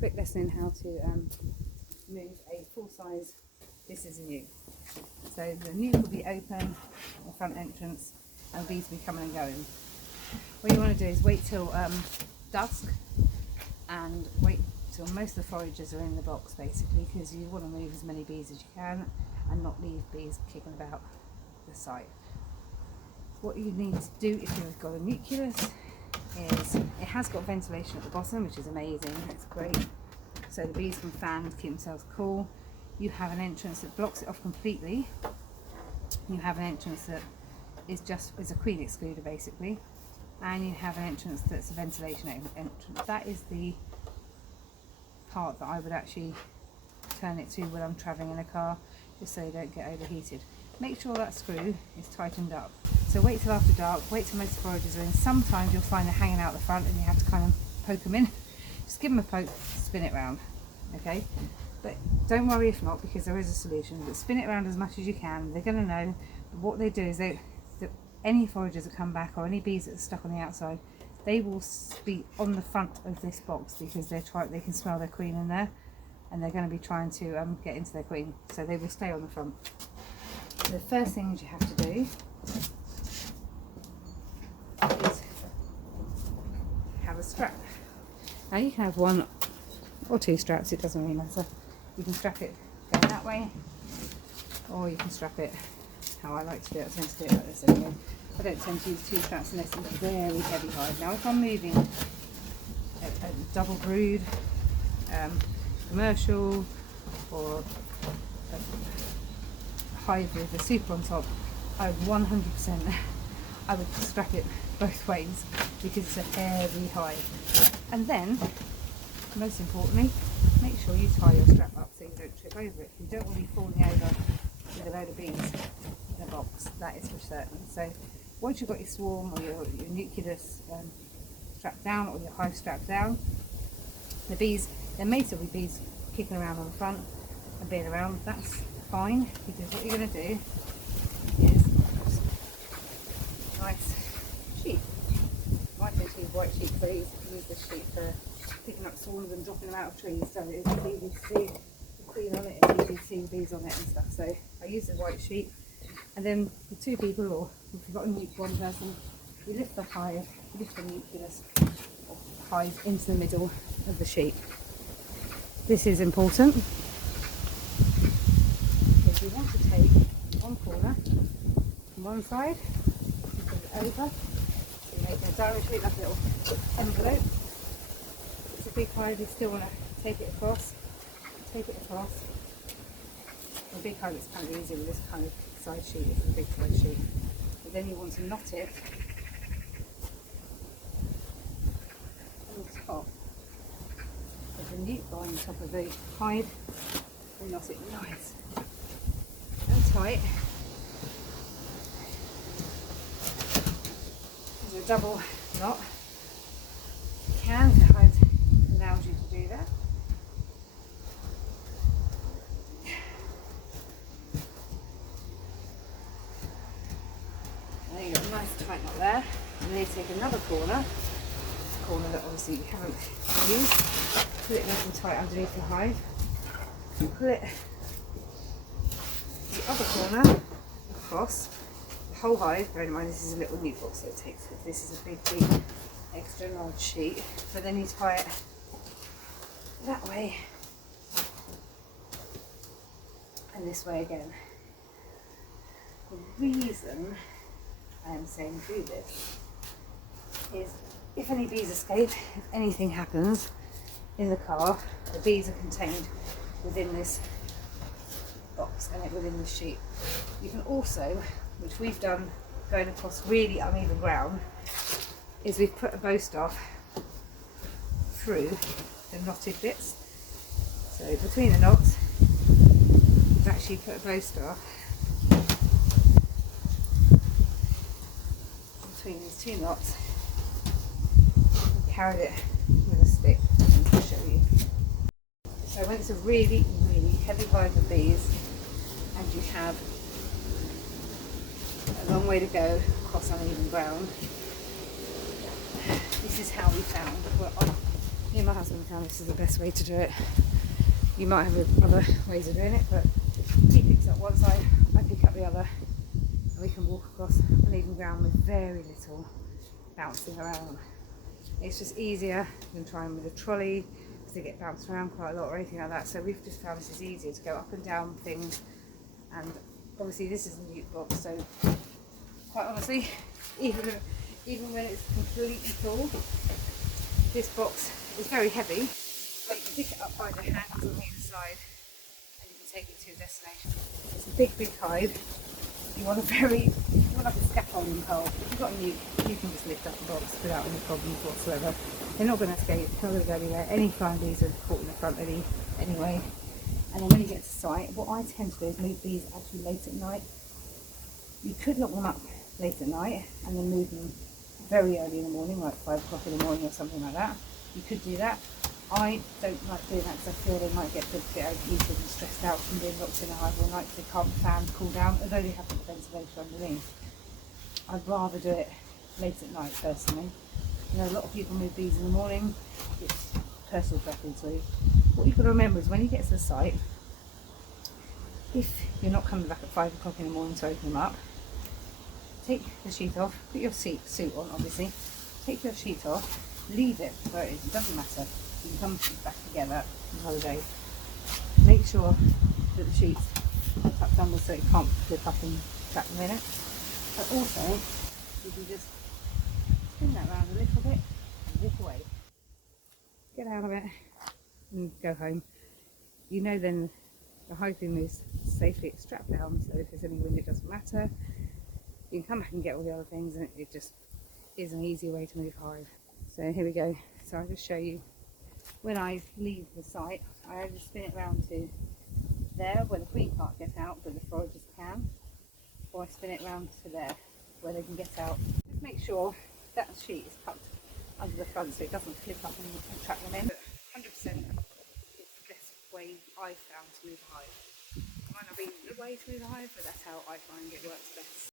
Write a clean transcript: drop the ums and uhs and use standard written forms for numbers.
quick lesson in how to move a full-size. This is a nuc. So the nuc will be open, the front entrance, and bees will be coming and going. What you want to do is wait till dusk and wait till most of the foragers are in the box, basically, because you want to move as many bees as you can and not leave bees kicking about the site. What you need to do if you've got a nucleus is it has got ventilation at the bottom, which is amazing. It's great, so the bees can fan to keep themselves cool. You have an entrance that blocks it off completely. You have an entrance that is a queen excluder, basically, and you have an entrance that's a ventilation entrance. That is the part that I would actually turn it to when I'm travelling in a car, just so you don't get overheated. Make sure that screw is tightened up. So wait till after dark, wait till most foragers are in. Sometimes you'll find they're hanging out the front and you have to kind of poke them in. Just give them a poke, spin it round, okay? But don't worry if not, because there is a solution. But spin it around as much as you can. They're going to know. But what they do is any foragers that come back or any bees that are stuck on the outside, they will be on the front of this box because they can smell their queen in there, and they're going to be trying to get into their queen. So they will stay on the front. So the first thing you have to do is have a strap. Now you can have one or two straps, it doesn't really matter. You can strap it going that way, or you can strap it how I like to do it. I tend to do it like this anyway. I don't tend to use two straps unless it's very heavy hive. Now if I'm moving a double brood, commercial, or a hive with a super on top, I would 100% I would strap it both ways because it's a heavy hive. And then, most importantly, make sure you tie your strap up so you don't trip over it. You don't want to be falling over with a load of bees in a box, that is for certain. So once you've got your swarm or your nucleus strapped down, or your hive strapped down, the bees, there may still be bees kicking around on the front and being around. That's fine, because what you're going to do is nice sheet. I tend to use white sheet, so I use this sheet for picking up swarms and dropping them out of trees, so it's easy to see the queen on it and easy to see the bees on it and stuff. So I use the white sheet, and then with two people, or if you've got one person, you lift the hive, you lift the nucleus or hive into the middle of the sheet. This is important because you want to take one corner from one side, you put it over, so you make a diamond shape like a little envelope. It's a big hive, you still want to take it across. A big hive is kind of easy with this kind of side sheet, it's a big side sheet. But then you want to knot it on the top of the nuc on top of the hive, and knot it nice and tight. There's a double knot. You can, the hive allows you to do that. There you go, a nice tight knot there. And then you take another corner, that obviously you haven't used, put it nice and tight underneath the hive, and pull it the other corner across the whole hive. Bear in mind this is a little nuc box, so it takes, this is a big extra large sheet, but then you tie it that way and this way again. The reason I am saying do this is if any bees escape, if anything happens in the car, the bees are contained within this box and within the sheet. You can also, which we've done going across really uneven ground, is we've put a bow staff through the knotted bits. So between the knots, we've actually put a bow staff between these two knots and carried it with a stick. I'll show you. So when it's a really, really heavy hive of bees and you have a long way to go across uneven ground, this is how we found. Well, Me and my husband found this is the best way to do it. You might have other ways of doing it, but he picks up one side, I pick up the other, and we can walk across an even ground with very little bouncing around. It's just easier than trying with a trolley because they get bounced around quite a lot or anything like that. So we've just found this is easier to go up and down things, and obviously this is a NUC box, so quite honestly, even when it's completely full, this box is very heavy, but you can pick it up by the hands on the inside and you can take it to your destination. It's a big hive. You want like a scaffolding pole. If you've got a NUC, you can just lift up the box without any problems whatsoever. They're not going to escape, they're not going to go anywhere. Any flying bees are caught in the front anyway. And then when you get to site, what I tend to do is move bees actually late at night. You could lock them up late at night and then move them very early in the morning, like 5 o'clock in the morning or something like that. You could do that. I don't like doing that because I feel they might get a bit overheated and stressed out from being locked in the hive all night because they can't fan cool down, although they have the ventilation underneath. I'd rather do it late at night personally. You know, a lot of people move bees in the morning. It's personal preference really. What you've got to remember is when you get to the site, if you're not coming back at 5 o'clock in the morning to open them up, take the sheet off, put your suit on obviously, take your sheet off, leave it where it is, it doesn't matter. You can come back together another day. Make sure that the sheets are tucked under so it can't flip up and trap them in it. But also, you can just spin that round a little bit and walk away. Get out of it and go home. You know then the hive beam is safely strapped down, so if there's any wind it doesn't matter. You can come back and get all the other things, and it just is an easy way to move hive. So here we go. So I'll just show you when I leave the site. I just spin it round to there where the queen can't get out but the foragers can, or I spin it round to there where they can get out. Just make sure that sheet is tucked under the front so it doesn't flip up and trap them in. But 100% it's the best way I've found to move a hive. It might not be the way to move a hive, but that's how I find it works best.